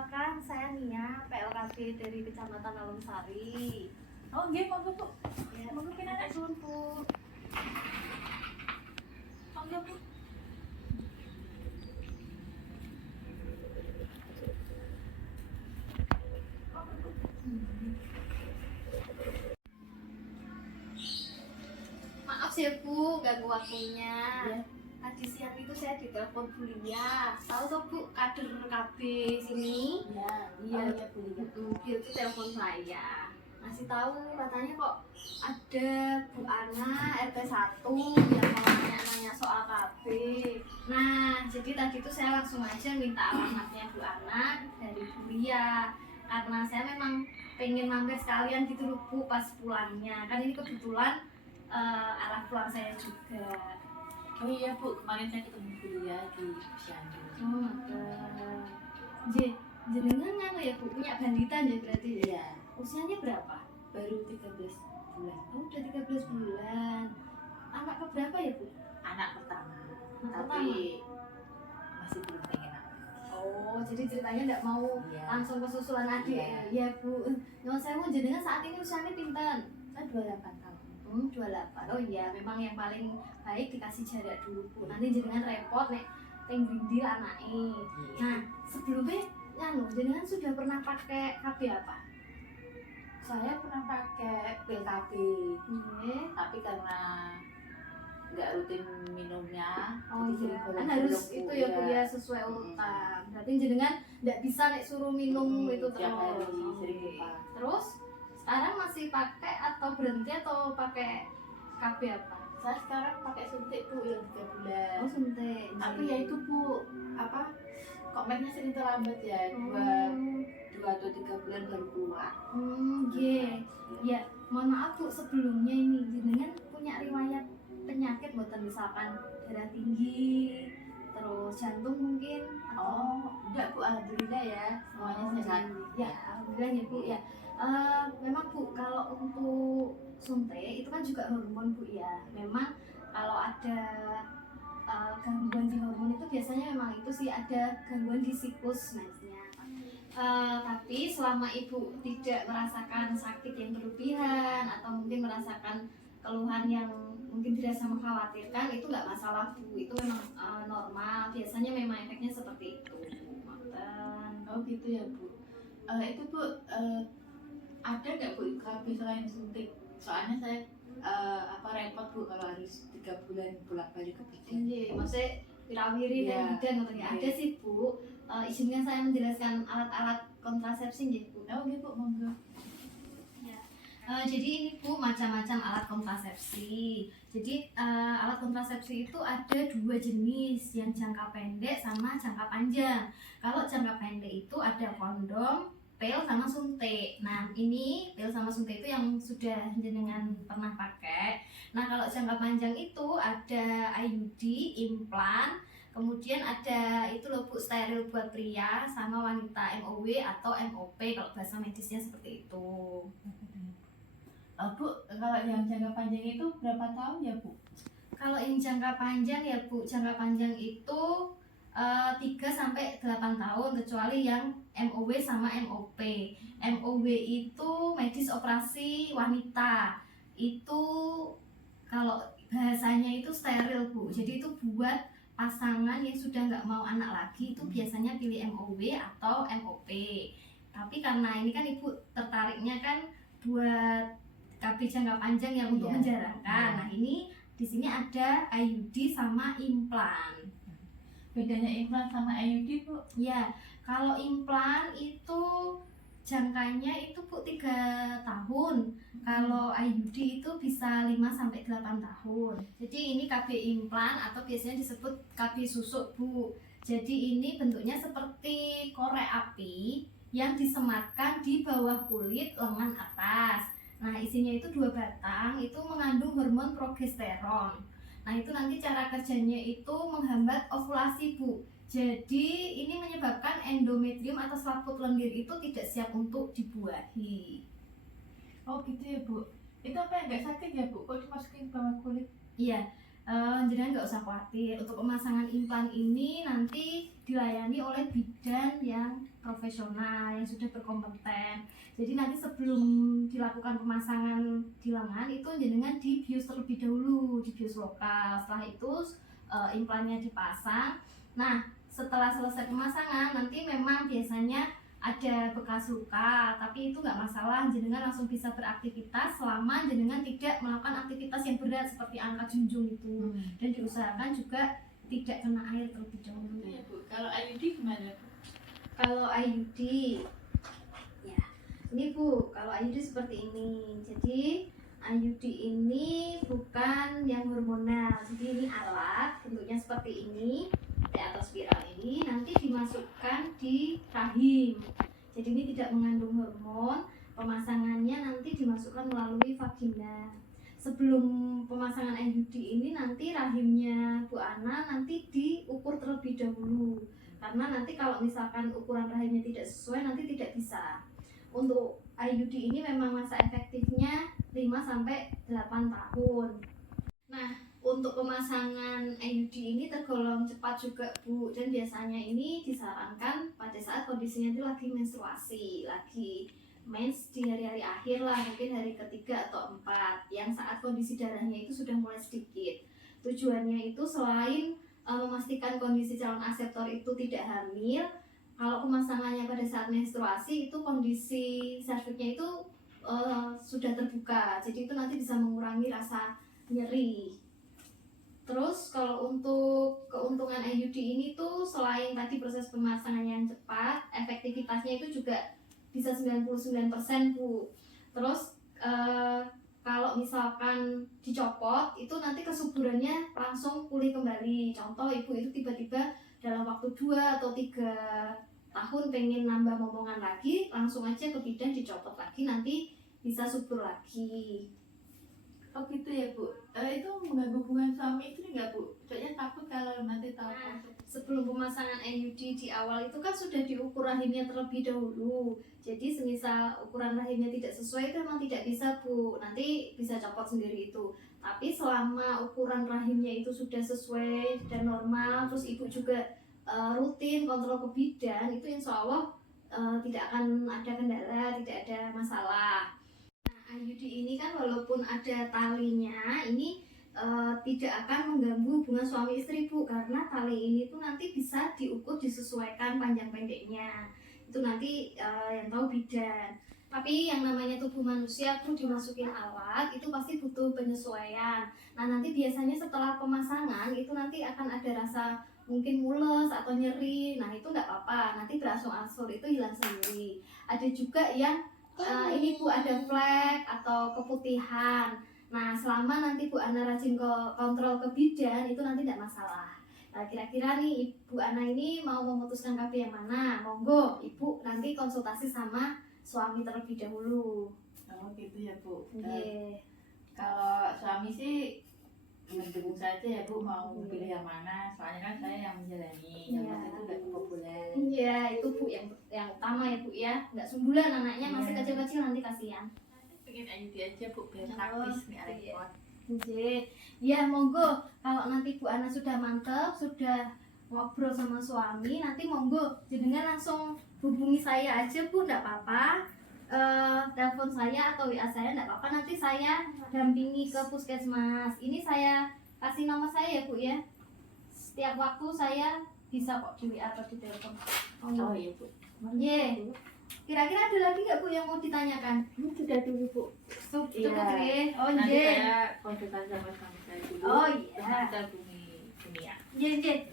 Perkenalkan, saya Nia, PLKB dari Kecamatan Alungsari. Oh, nggih, monggo, Bu. Ya, Monggo pinarak. suwun, Bu. Monggo, Bu. Maaf ya Bu, ganggu waktunya. Iya. Tadi siang itu saya ditelepon Bu Lia. Tahu toh Bu, kader KB sini. Iya, Bu Lia. Dia itu telepon saya. Ngasih tahu katanya kok ada Bu Ana RT 1 yang mau nanya-nanya soal KB. Nah, jadi tadi itu saya langsung aja minta alamatnya Bu Ana dari Bu Lia. Karena saya memang pengen mampir sekalian gitu loh Bu pas pulangnya. Kan ini kebetulan arah pulang saya juga. Oh iya, Bu. Kemarin saya ketemu Bu Lia di Posyandu. Oh, mantap. Jenengan nganu ya Bu, punya banditan ya berarti ya? Iya, Usianya berapa? baru 13 bulan. Oh, udah 13 bulan. Anak keberapa ya Bu? Anak pertama. Anak Tapi masih belum pengen anak. Oh, jadi ceritanya nggak mau Iya. langsung ke susulan adik Iya. ya? Iya Bu. Nyon sewu jenengan saat ini usianya pinten? Kan 28 tahun. 28. Oh iya, memang yang paling baik dikasih jarak dulu Bu. Nanti jenengan repot nek teng grindil anake. Nah, sebelumnya nganu jenengan sudah pernah pakai KB apa? Saya pernah pakai pil KB, Iya. tapi karena nggak rutin minumnya, Oh jadi iya, sering kan bolong-bolong, harus Bu. itu ya Bu ya sesuai urutan. Berarti jenengan nggak bisa nek suruh minum itu Tiap hari terus. sering Oke. lupa. Terus sekarang masih pakai atau berhenti atau pakai KB apa? Saya sekarang pakai suntik, Bu, yang 3 bulan. Oh suntik. Tapi ya itu, Bu, apa, komennya sering terlambat ya, dua atau 3 bulan baru keluar. Iya. Ya, mohon maaf Bu sebelumnya ini jenengan punya riwayat penyakit mboten misalkan darah tinggi, terus jantung mungkin atau Oh, enggak, Bu, alhamdulillah ya, semuanya sehat. Ya, alhamdulillah ya Bu ya. Memang Bu kalau untuk suntik itu kan juga hormon Bu ya. Memang kalau ada gangguan di hormon itu biasanya memang itu sih ada gangguan di siklus mensnya. Tapi selama ibu tidak merasakan sakit yang berlebihan atau mungkin merasakan keluhan yang mungkin dirasa mengkhawatirkan itu nggak masalah Bu, itu memang normal, biasanya memang efeknya seperti itu. Maten. Oh gitu ya, Bu. Itu, Bu, ada nggak, Bu, KB selain suntik? Soalnya saya repot, Bu, kalau harus 3 bulan bolak-balik ke bidan. Iya, maksudnya wirawiri Iya. dan bidan katanya Iya. ada sih Bu. Izinkan saya menjelaskan alat-alat kontrasepsi nggih Bu. Oh gitu, monggo. Jadi ini Bu macam-macam alat kontrasepsi. Jadi alat kontrasepsi itu ada 2 jenis, yang jangka pendek sama jangka panjang. Kalau jangka pendek itu ada kondom, pil sama suntik. Nah ini pil sama suntik itu yang sudah jenengan pernah pakai. Nah kalau jangka panjang itu ada IUD, implan, kemudian ada itu loh Bu steril buat pria sama wanita, MOW atau MOP kalau bahasa medisnya seperti itu. Bu, kalau yang jangka panjang itu berapa tahun ya, Bu? Kalau yang jangka panjang ya Bu, jangka panjang itu 3 sampai 8 tahun kecuali yang MOW sama MOP. MOW itu medis operasi wanita. Itu kalau bahasanya itu steril Bu. Jadi itu buat pasangan yang sudah nggak mau anak lagi itu biasanya pilih MOW atau MOP. Tapi karena ini kan Ibu tertariknya kan buat KB jangka panjang yang untuk Iya. menjarahkan. Nah ini di sini ada IUD sama implan. Bedanya implan sama IUD, Bu? Ya, kalau implan itu jangkanya itu Bu 3 tahun. Kalau IUD itu bisa 5 sampai 8 tahun. Jadi ini KB implan atau biasanya disebut KB susuk Bu. Jadi ini bentuknya seperti korek api yang disematkan di bawah kulit lengan atas. Nah isinya itu 2 batang, itu mengandung hormon progesteron. Nah itu nanti cara kerjanya itu menghambat ovulasi Bu. Jadi ini menyebabkan endometrium atau selaput lendir itu tidak siap untuk dibuahi. Oh gitu ya, Bu. Itu apa yang nggak sakit ya, Bu? Kok dimasukin ke bawah kulit? Iya, Jenengan nggak usah khawatir. Untuk pemasangan implan ini nanti dilayani oleh bidan yang profesional yang sudah berkompeten. Jadi nanti sebelum dilakukan pemasangan di lengan itu jenengan dibius terlebih dahulu, dibius lokal. Setelah itu implannya dipasang. Nah, setelah selesai pemasangan nanti memang biasanya ada bekas luka, tapi itu nggak masalah, jenengan langsung bisa beraktivitas selama jenengan tidak melakukan aktivitas yang berat seperti angkat junjung itu. Dan diusahakan juga tidak kena air terlebih dahulu. Ya, Bu. Kalau IUD gimana, Bu? Kalau IUD, ya ini Bu, kalau IUD seperti ini. Jadi IUD ini bukan yang hormonal, jadi ini alat bentuknya seperti ini atau spiral ini nanti dimasukkan di rahim. Jadi ini tidak mengandung hormon. Pemasangannya nanti dimasukkan melalui vagina. Sebelum pemasangan IUD ini nanti rahimnya Bu Ana nanti diukur terlebih dahulu. Karena nanti kalau misalkan ukuran rahimnya tidak sesuai nanti tidak bisa. Untuk IUD ini memang masa efektifnya 5-8 tahun. Nah, untuk pemasangan IUD ini tergolong cepat juga Bu, dan biasanya ini disarankan pada saat kondisinya itu lagi menstruasi, lagi mens di hari-hari akhir lah, mungkin hari ketiga atau 4 yang saat kondisi darahnya itu sudah mulai sedikit. Tujuannya itu selain memastikan kondisi calon aseptor itu tidak hamil, kalau pemasangannya pada saat menstruasi itu kondisi serviknya itu sudah terbuka, jadi itu nanti bisa mengurangi rasa nyeri. Terus kalau untuk keuntungan IUD ini tuh selain tadi proses pemasangan yang cepat, efektivitasnya itu juga bisa 99% Bu. Terus kalau misalkan dicopot itu nanti kesuburannya langsung pulih kembali. Contoh ibu itu tiba-tiba dalam waktu 2 atau 3 tahun pengen nambah momongan lagi, langsung aja ke bidan dicopot lagi, nanti bisa subur lagi. Oh gitu ya, Bu. Itu mengganggu hubungan suami istri nggak, Bu? Soalnya takut kalau nanti tahu. Sebelum pemasangan IUD di awal itu kan sudah diukur rahimnya terlebih dahulu. Jadi semisal ukuran rahimnya tidak sesuai itu memang tidak bisa Bu, nanti bisa copot sendiri itu. Tapi selama ukuran rahimnya itu sudah sesuai dan normal, terus ibu juga rutin kontrol ke bidan, itu insya Allah tidak akan ada kendala, tidak ada masalah. IUD ini kan walaupun ada talinya, ini tidak akan mengganggu hubungan suami istri Bu, karena tali ini tuh nanti bisa diukur disesuaikan panjang pendeknya. Itu nanti yang tahu bidan. Tapi yang namanya tubuh manusia tuh dimasukin alat itu pasti butuh penyesuaian. Nah nanti biasanya setelah pemasangan itu nanti akan ada rasa mungkin mules atau nyeri. Nah itu nggak apa-apa, nanti berangsur-angsur itu hilang sendiri. Ada juga yang ini Bu ada flek atau keputihan. Nah selama nanti Bu Ana rajin kontrol ke bidan itu nanti tidak masalah. Nah kira-kira nih Ibu Ana ini mau memutuskan KB yang mana? Monggo Ibu nanti konsultasi sama suami terlebih dahulu. Oh gitu ya, Bu. Yeah. Kalau suami sih mendukung saja ya, Bu, mau pilih yang mana. Soalnya kan saya yang menjalani, yang Yeah. itu nggak kepopuler. Iya itu Bu yang utama ya Bu ya. Nggak sumbulan anaknya masih kecil-kecil nanti kasihan. Pengen IUD aja, Bu, biar praktis nggak repot. Ya monggo kalau nanti Bu Ana sudah mantep, sudah ngobrol sama suami, nanti monggo jenengan langsung hubungi saya aja Bu, enggak apa-apa. Telepon saya atau WA saya enggak apa-apa, nanti saya dampingi ke puskesmas. Ini saya kasih nomor saya ya Bu ya. Setiap waktu saya bisa kok di WA atau di telepon. Oh iya, Bu. Iya. Kira-kira ada lagi nggak Bu yang mau ditanyakan? Sudah dulu, Bu. Cukup Iya. Oh Nanti iya. saya konsultasi sama suami saya dulu. Oh iya. Kita hubungi Dunia. Iya,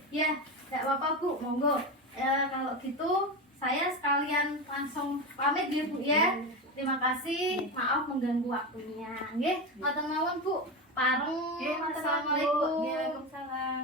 ya, nggak apa-apa Bu, monggo. Kalau gitu saya sekalian langsung pamit ya Bu ya. Terima kasih, maaf mengganggu waktunya. Nggih, matur nuwun Bu. Pareng. Assalamualaikum. Assalamualaikum. Waalaikumsalam.